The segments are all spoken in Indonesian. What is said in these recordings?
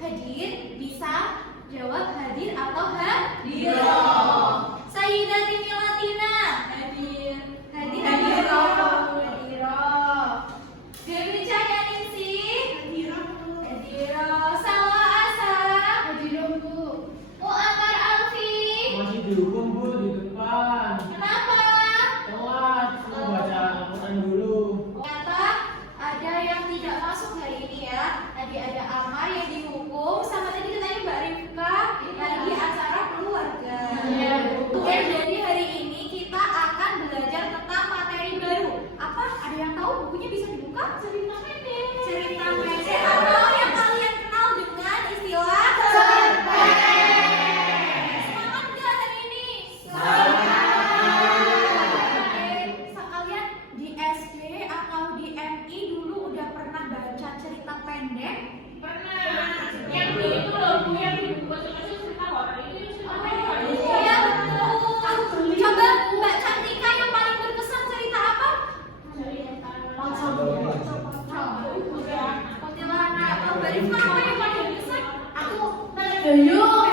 Hadir bisa jawab hadir atau hadir. Sayyidati Milatina. Hadir. Hadir. Dewi Cahyaningsi. Hadir. Salwa Asa. Muammar Alfi. Masih dihukum Bu di depan. Kenapa? Telat, sudah baca Al-Quran dulu. Ternyata ada yang tidak masuk hari ini ya. Tadi ada Amar yang dihukum, sama tadi katanya Mbak Rifka lagi acara keluarga. Oke, jadi hari ini kita akan belajar tentang materi baru. Apa? Ada yang tahu bukunya bisa dibuka? Cerita pendek. Cerita pendek atau yang kalian kenal dengan istilah cerpen. Semangat nggak hari ini? Sekalian di SD atau di MI dulu udah pernah baca cerita pendek? Yang itu loh Bu, yang di buku kecil cerita horor itu cerita pendek. Iya betul. Coba Mbak Cantika yang paling berkesan cerita apa? Kuntilanak. Oh, Mbak Rifka apa yang paling berkesan? Aku Dayung.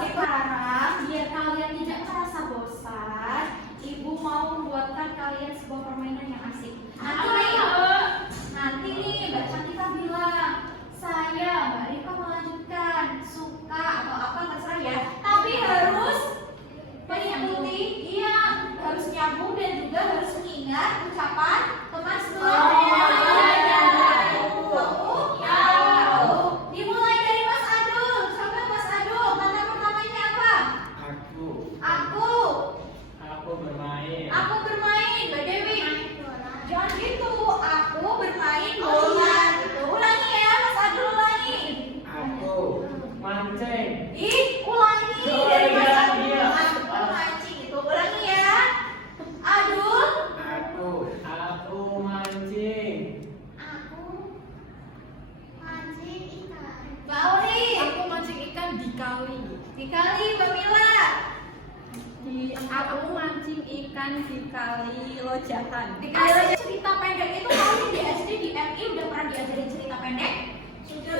Sekarang biar kalian tidak merasa bosan, Ibu mau membuatkan kalian sebuah permainan yang asik. Nanti nih Mbak Cantika bilang, saya Mbak Rifka melanjutkan, suka atau apa terserah ya. Tapi harus mengikuti, iya harus nyambung dan juga harus mengingat ucapan teman sebelumnya. Dimulai dari Mas Adul. Coba Mas Adul, kata pertamanya apa? Aku bermain. Aku bermain. Mbak Dewi, jangan gitu. Aku bermain bola. Gitu. Ulangi ya, Mas Adul ulangi. Aku mancing. Ih, ulangi Oh, dari Mas iya, Adul. iya. Aku bermancing itu. Ulangi ya. Adul. Aku mancing. Aku mancing ikan. Mbak Auri. Aku mancing ikan di kali. Di kali, Mbak Mila. Aku mancing ikan di kali Lojahan. Dikasih cerita pendek itu kalian di SD di MI udah pernah diajarin cerita pendek? Sudah.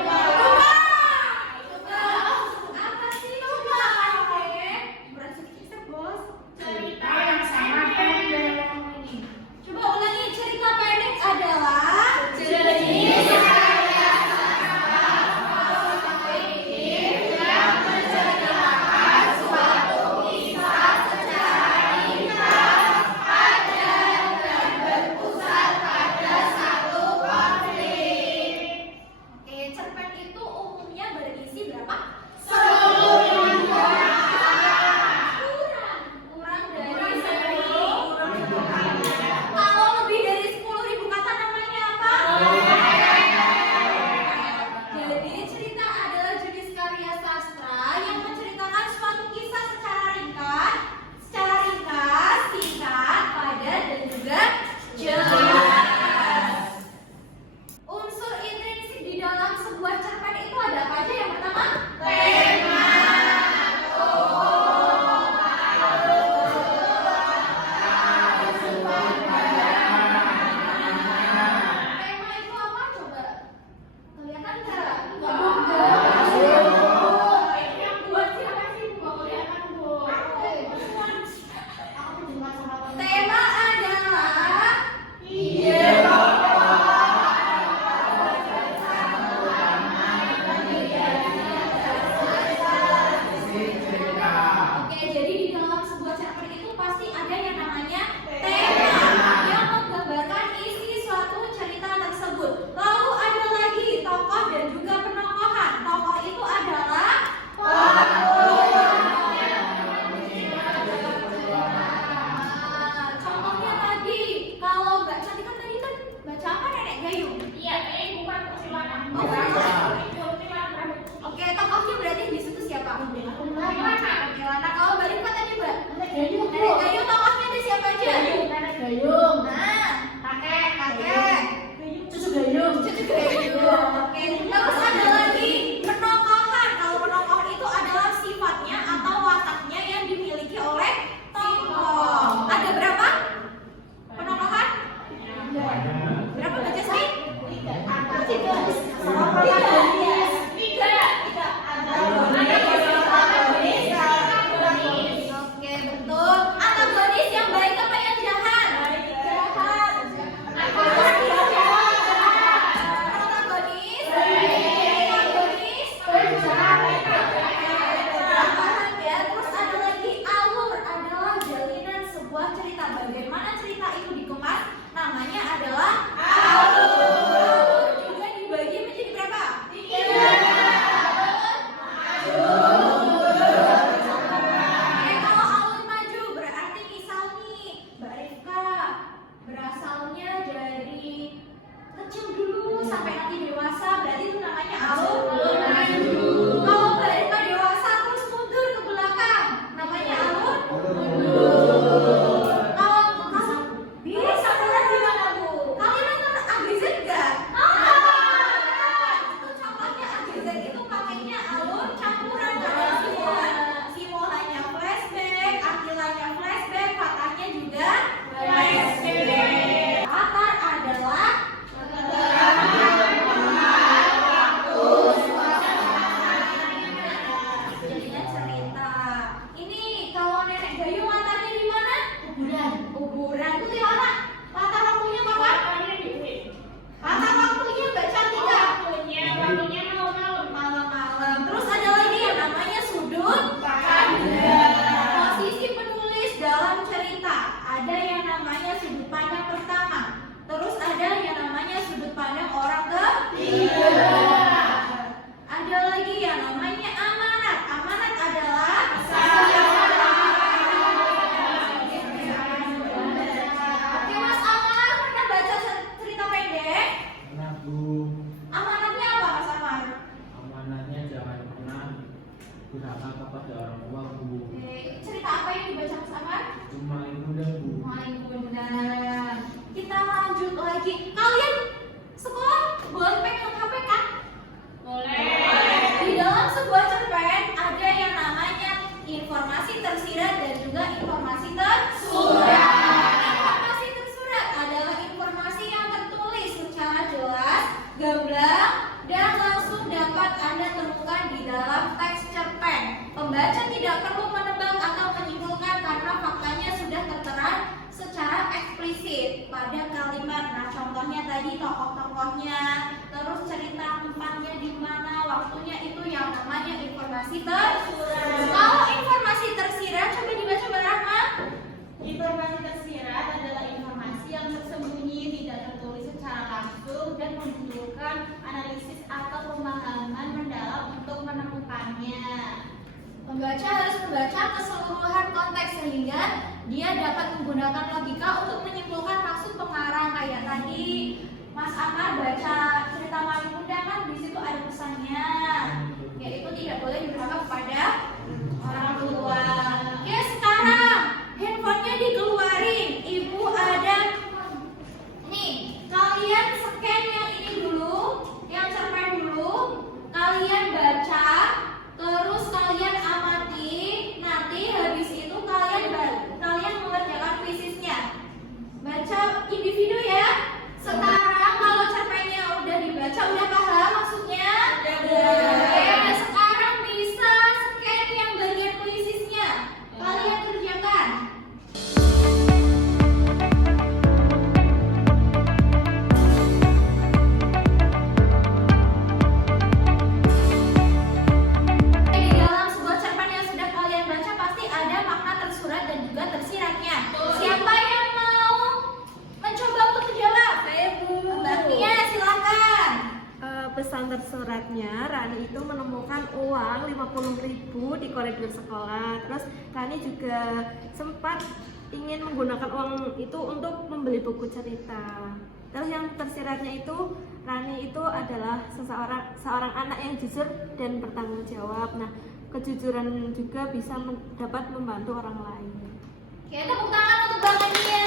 Coba. Apa sih coba? Berat sedikit bos. Cerita yang sama pendek. Coba ulangi, cerita pendek adalah jenis Maling kundang, Bu. Main kundang. Kita lanjut lagi. Kalian sekolah boleh pegang HP kan? Boleh. Di dalam sebuah cerpen ada yang namanya informasi tersirat dan juga informasi tersurat. Informasi tersurat adalah informasi yang tertulis secara jelas, gamblang, dan langsung dapat Anda temukan di dalam teks cerpen. Pembaca tidak perlu menebak atau menyimpulkan karena faktanya sudah tertera secara eksplisit pada kalimat. Nah, contohnya tadi tokoh-tokohnya, terus cerita tempatnya di mana, waktunya, itu yang namanya informasi tersurat. Kalau informasi tersirat, coba dibaca Rahma. Informasi tersirat adalah informasi yang tersembunyi, tidak tertulis secara langsung dan membutuhkan analisis atau pemahaman mendalam untuk menemukannya. Pembaca harus membaca keseluruhan konteks sehingga dia dapat menggunakan logika untuk menyimpulkan maksud pengarang. Kayak tadi Mas Amar baca cerita Maling Kundang kan di situ ada pesannya, yaitu tidak boleh durhaka kepada orang tua. Oke, sekarang handphonenya dikeluarin. Ibu ada nih, kalian scan yang ini dulu, yang cerpen dulu, kalian baca, terus kalian amati. Nanti habis itu kalian mengerjakan kuisisnya. Baca individu ya. Sekarang kalau cerpennya udah dibaca, udah paham maksudnya? Udah. Sekarang bisa scan yang bagian kuisisnya. Kalian kerjakan. Di dalam sebuah cerpen yang sudah kalian baca pasti ada makna tersurat dan juga tersiratnya. Siapa yang mau mencoba untuk menjawab? Saya, Bu. Mbak Tia, silakan. Pesan tersuratnya, Rani itu menemukan uang 50.000 di koridor sekolah. Terus Rani juga sempat ingin menggunakan uang itu untuk membeli buku cerita. Terus yang tersiratnya itu, Rani itu adalah seorang anak yang jujur dan bertanggung jawab. Nah, kejujuran juga bisa dapat membantu orang lain. Oke, tepuk tangan untuk Bang Ania.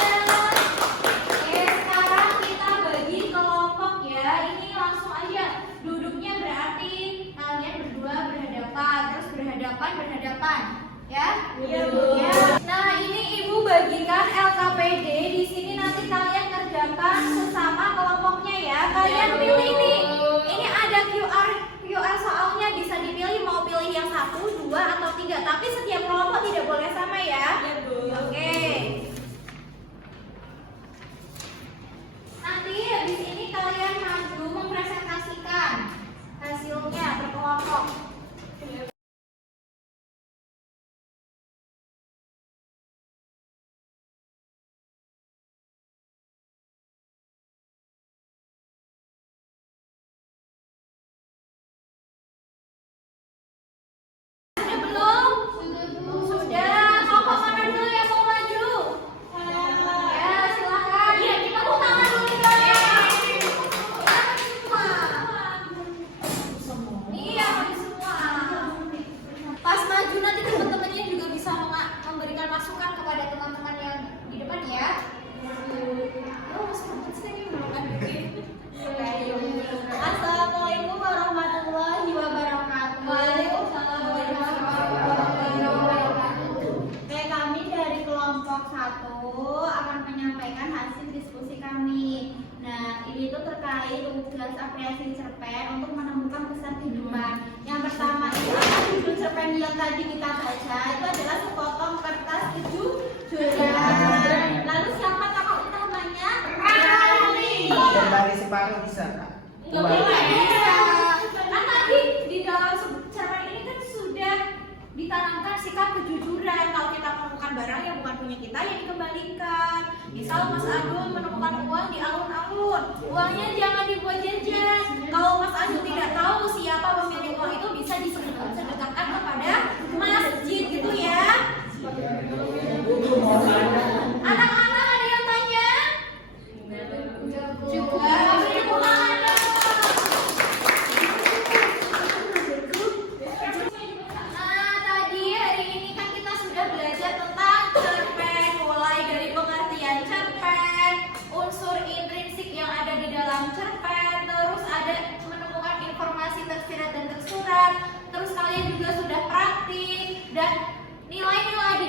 Oke, sekarang kita bagi kelompok ya. Ini langsung aja. Duduknya berarti kalian berdua berhadapan, terus berhadapan, ya? Iya, Bu. Ya. Nah, ini Ibu bagikan LKPD. Di sini nanti kalian kerjakan sesama kelompoknya ya. Kalian pilih nih. Ini ada QR soalnya, bisa dipilih mau pilih yang 1, 2, atau 3. Tapi setiap kelompok tidak boleh sama ya. Oke. Nanti habis ini kalian maju mempresentasikan hasilnya berkelompok. Sudah belum? Sudah. Kelompok mana dulu yang mau maju? Ya, silakan. Iya, kita tepuk tangan dulu guys. Iya, maju semua. Pas maju nanti teman-temannya juga bisa memberikan masukan kepada teman-teman yang di depan ya. Oh, masukan saya belum ada. Assalamualaikum warahmatullahi wabarakatuh. Waalaikumsalam warahmatullahi wabarakatuh. Oke, kami dari kelompok 1 akan menyampaikan hasil diskusi kami. Nah, ini tuh terkait tugas apresiasi cerpen untuk menemukan pesan kehidupan. Yang pertama itu judul cerpen yang tadi kita baca itu adalah sepotong kertas kejujuran. Lalu siapa tokoh utamanya? Rani. Dari separuh bisa, Kak? Nggak boleh. Kan tadi di dalam cerpen ini kan sudah ditanamkan sikap kejujuran. Kalau kita menemukan barang yang bukan punya kita, ya dikembalikan. Misal Mas Adul menemukan uang di alun-alun, uangnya jangan dibuat jajan. Kalau Mas Adul tidak tahu siapa pemilik uang itu, bisa disedekahkan kepada masjid gitu ya. Anak-anak ada yang tanya? Juga. Tepuk tangan dong. Nah, tadi hari ini kan kita sudah belajar tentang cerpen. Nilai-nilai